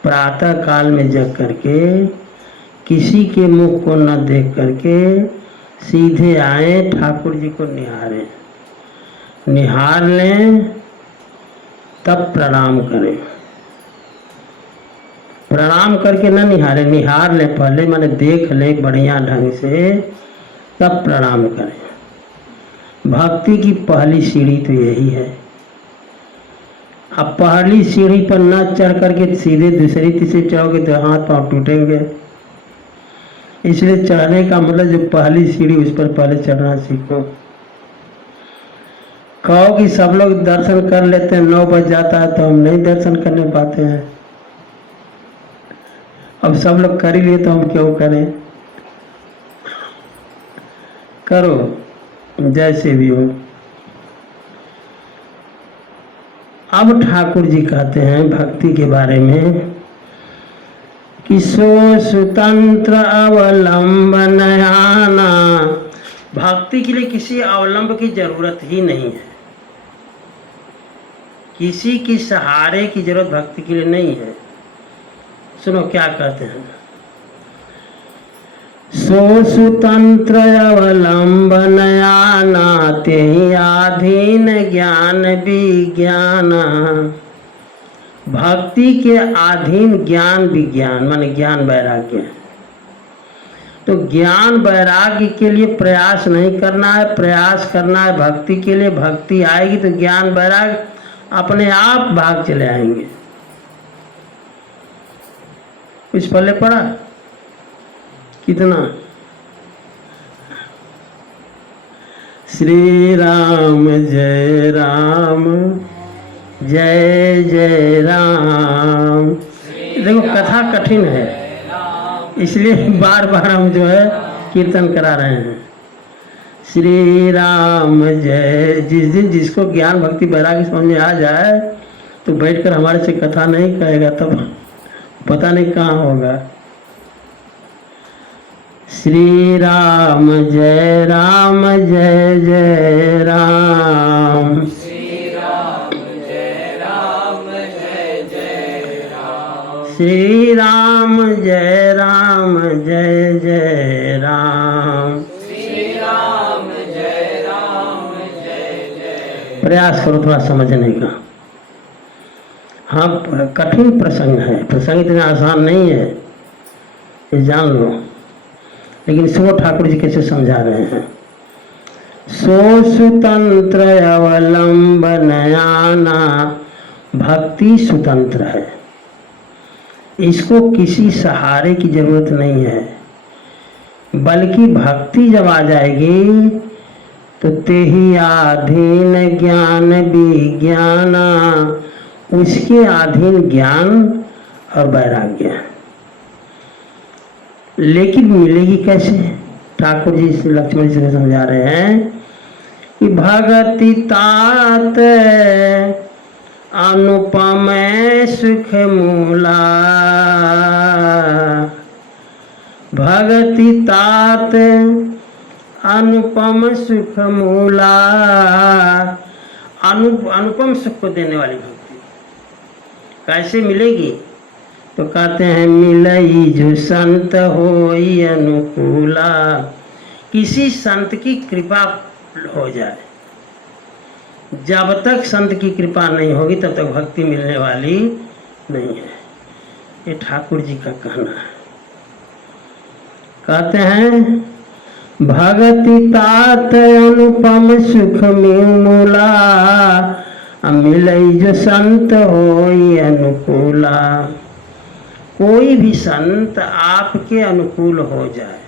प्रातः काल में जग करके किसी के मुख को न देख करके सीधे आए, ठाकुर जी को निहारें, निहार लें, तब प्रणाम करें। प्रणाम करके न निहारें, निहार ले पहले, माने देख ले बढ़िया ढंग से, तब प्रणाम करें। भक्ति की पहली सीढ़ी तो यही है। अब पहली सीढ़ी पर न चढ़ करके सीधे दूसरी तीसरी चढ़ोगे तो हाथ पांव टूटेंगे। इसलिए चढ़ने का मतलब जो पहली सीढ़ी उस पर पहले चढ़ना सीखो। कहो कि सब लोग दर्शन कर लेते हैं, 9 बज जाता है तो हम नहीं दर्शन करने पाते हैं। अब सब लोग कर ही लिए तो हम क्यों करें, करो जैसे भी हो। अब ठाकुर जी कहते हैं भक्ति के बारे में कि सो स्वतंत्र अवलंबन आना। भक्ति के लिए किसी अवलंब की जरूरत ही नहीं है, किसी की सहारे की जरूरत भक्ति के लिए नहीं है। सुनो क्या कहते हैं, सो स्वतंत्र अवलंबन आना तेहि आधीन ज्ञान विज्ञान। भक्ति के अधीन ज्ञान विज्ञान माने ज्ञान वैराग्य। तो ज्ञान वैराग्य के लिए प्रयास नहीं करना है, प्रयास करना है भक्ति के लिए। भक्ति आएगी तो ज्ञान वैराग्य अपने आप भाग चले आएंगे। कुछ पहले पढ़ा कितना, श्री राम जय राम जय जय राम। देखो कथा कठिन है, इसलिए बार बार हम जो है कीर्तन करा रहे हैं। श्री राम जय। जिस दिन जिसको ज्ञान भक्ति वैराग्य समझ में आ जाए तो बैठकर हमारे से कथा नहीं कहेगा, तब पता नहीं कहाँ होगा। श्री राम जय जय राम। श्री राम जय राम। श्री राम जय जय राम। श्री राम जय जय। प्रयास करो थोड़ा समझने का। हाँ, कठिन प्रसंग है, प्रसंग इतना आसान नहीं है, ये जान लो। लेकिन इसको ठाकुर जी कैसे समझा रहे हैं। सो स्वतंत्र अवलंबनयाना, भक्ति स्वतंत्र है, इसको किसी सहारे की जरूरत नहीं है, बल्कि भक्ति जब आ जाएगी तो तेहि आधीन ज्ञान विज्ञाना, उसके अधीन ज्ञान और वैराग्य। लेकिन मिलेगी कैसे? ठाकुर जी लक्ष्मण जी से समझा रहे हैं कि भगति तात अनुपम सुख मूला, भगति तात अनुपम सुख मूला, अनुपम सुख को देने वाली भक्ति कैसे मिलेगी? तो कहते हैं मिलई जो संत होई अनुकूला, किसी संत की कृपा हो जाए। जब तक संत की कृपा नहीं होगी तब तक भक्ति मिलने वाली नहीं है। ये ठाकुर जी का कहना है। कहते हैं भगति तात अनुपम सुख मूला, मिलई जो संत होई अनुकूला। कोई भी संत आपके अनुकूल हो जाए,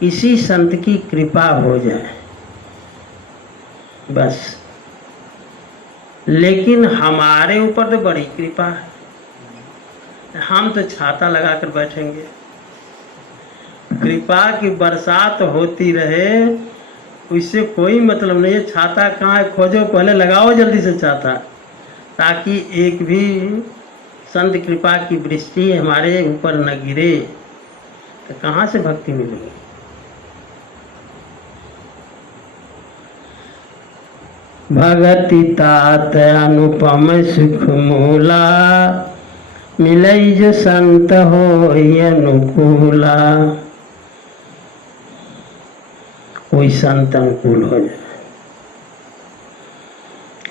किसी संत की कृपा हो जाए बस। लेकिन हमारे ऊपर तो बड़ी कृपा है, हम तो छाता लगाकर बैठेंगे। कृपा की बरसात होती रहे उससे कोई मतलब नहीं है। छाता कहाँ है खोजो, पहले लगाओ जल्दी से छाता, ताकि एक भी संत कृपा की वृष्टि हमारे ऊपर न गिरे। तो कहाँ से भक्ति मिलेगी? भगति तात अनुपम सुख मूला, मिलई जो संत होई अनुकूला। कोई संत अनुकूल हो जाए।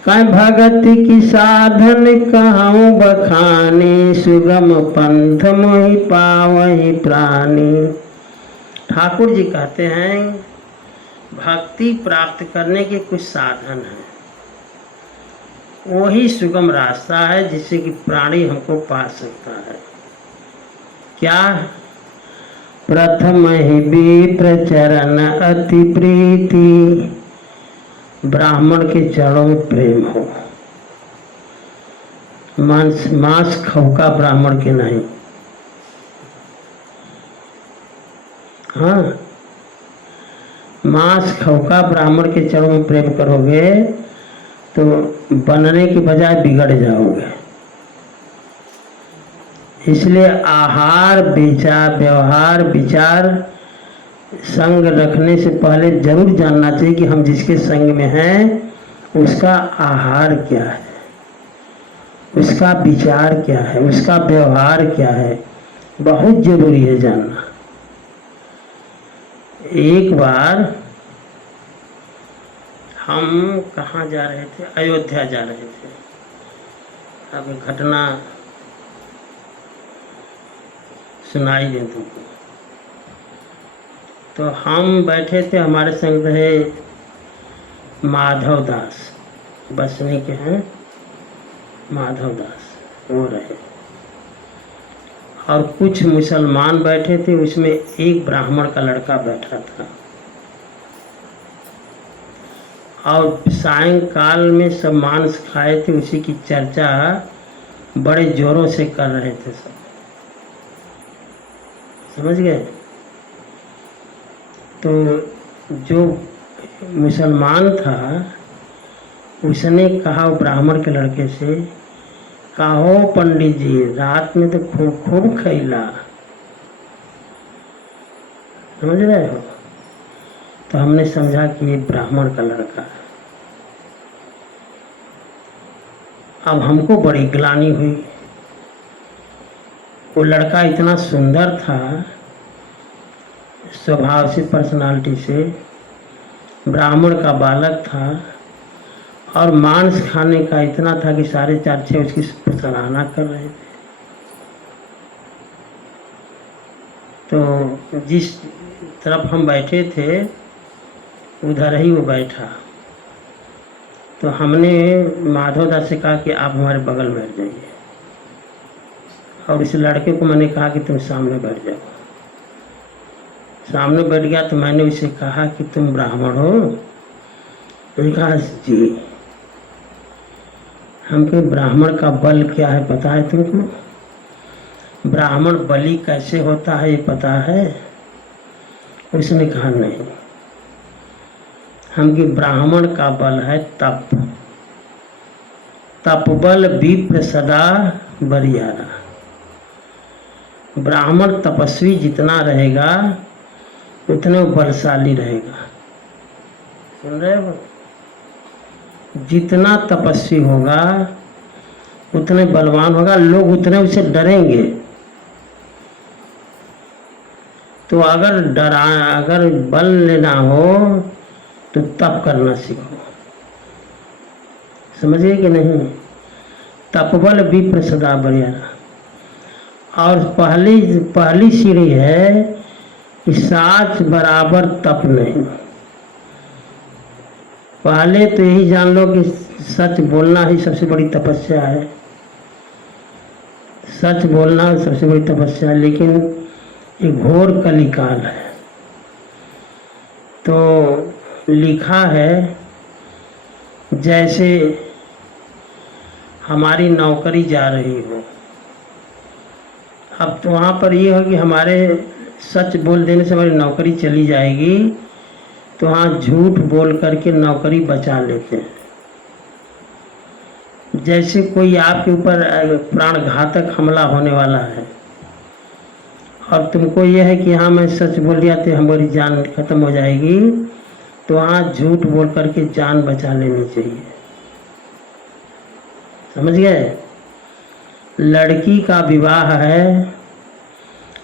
कहीं भगति की साधन कहूँ बखानी, सुगम पंथ मोहि पावहि प्राणी। ठाकुर जी कहते हैं भक्ति प्राप्त करने के कुछ साधन हैं, वही सुगम रास्ता है जिससे कि प्राणी हमको पा सकता है। क्या? प्रथम ही विप्र चरण अति प्रीति, ब्राह्मण के चरणों में प्रेम हो। मांस खौका ब्राह्मण के नहीं। हाँ, मांस खौका ब्राह्मण के चरणों में प्रेम करोगे तो बनने की बजाय बिगड़ जाओगे। इसलिए आहार व्यवहार विचार संग रखने से पहले जरूर जानना चाहिए कि हम जिसके संग में हैं उसका आहार क्या है, उसका विचार क्या है, उसका व्यवहार क्या है। बहुत जरूरी है जानना। एक बार हम कहाँ जा रहे थे? अयोध्या जा रहे थे। अब घटना सुनाई दे तुमको। तो हम बैठे थे, हमारे संग रहे माधव दास, बसनी के हैं माधव दास, वो रहे, और कुछ मुसलमान बैठे थे। उसमें एक ब्राह्मण का लड़का बैठा था। और सायंकाल में सब मांस खाए थे, उसी की चर्चा बड़े जोरों से कर रहे थे सब। समझ गए। तो जो मुसलमान था उसने कहा वो ब्राह्मण के लड़के से, कहो पंडित जी रात में तो खूब खूब खैला, समझ रहे हो। तो हमने समझा कि ये ब्राह्मण का लड़का है। अब हमको बड़ी ग्लानि हुई। वो लड़का इतना सुंदर था स्वभाव से, पर्सनालिटी से, ब्राह्मण का बालक था और मांस खाने का इतना था कि सारे चर्चे उसकी सराहना कर रहे थे। तो जिस तरफ हम बैठे थे उधर ही वो बैठा। तो हमने माधवदास से कहा कि आप हमारे बगल में बैठ जाइए, और इस लड़के को मैंने कहा कि तुम सामने बैठ जाओ। सामने बैठ गया तो मैंने उसे कहा कि तुम ब्राह्मण हो? उसने कहा जी। हमको ब्राह्मण का बल क्या है पता है तुमको? ब्राह्मण बलि कैसे होता है ये पता है? उसने कहा नहीं। हमके ब्राह्मण का बल है तप, तप बल विप्र सदा बरियारा। ब्राह्मण तपस्वी जितना रहेगा उतने वो बलशाली रहेगा। सुन रहे हो? जितना तपस्वी होगा उतने बलवान होगा, लोग उतने उसे डरेंगे। तो अगर बल लेना हो तो तप करना सीखो। समझिए कि नहीं? तपबल विप्र सदा बरियारा। और पहली सीढ़ी है कि साच बराबर तप नहीं। पहले तो यही जान लो कि सच बोलना ही सबसे बड़ी तपस्या है। सच बोलना सबसे बड़ी तपस्या है, लेकिन ये घोर कलिकाल है। तो लिखा है जैसे हमारी नौकरी जा रही हो। अब तो वहाँ पर ये हो कि हमारे सच बोल देने से हमारी नौकरी चली जाएगी, तो वहाँ झूठ बोल करके नौकरी बचा लेते हैं। जैसे कोई आपके ऊपर प्राणघातक हमला होने वाला है और तुमको यह है कि हाँ मैं सच बोल दिया तो हमारी जान खत्म हो जाएगी, तो वहाँ झूठ बोल करके जान बचा लेनी चाहिए। समझ गए? लड़की का विवाह है,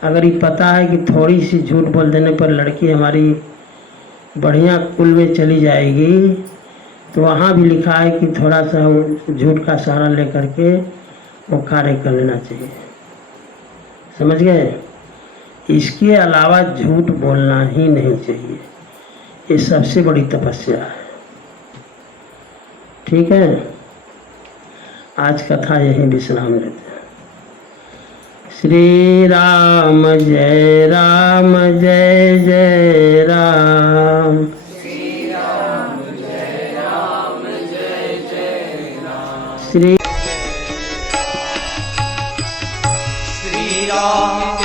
अगर ये पता है कि थोड़ी सी झूठ बोल देने पर लड़की हमारी बढ़िया कुल में चली जाएगी, तो वहाँ भी लिखा है कि थोड़ा सा झूठ का सहारा लेकर के वो कार्य कर लेना चाहिए। समझ गए? इसके अलावा झूठ बोलना ही नहीं चाहिए। ये सबसे बड़ी तपस्या है। ठीक है, आज कथा यही विश्राम लेते हैं। श्री राम जय जय राम। श्री राम जय राम। श्री श्री राम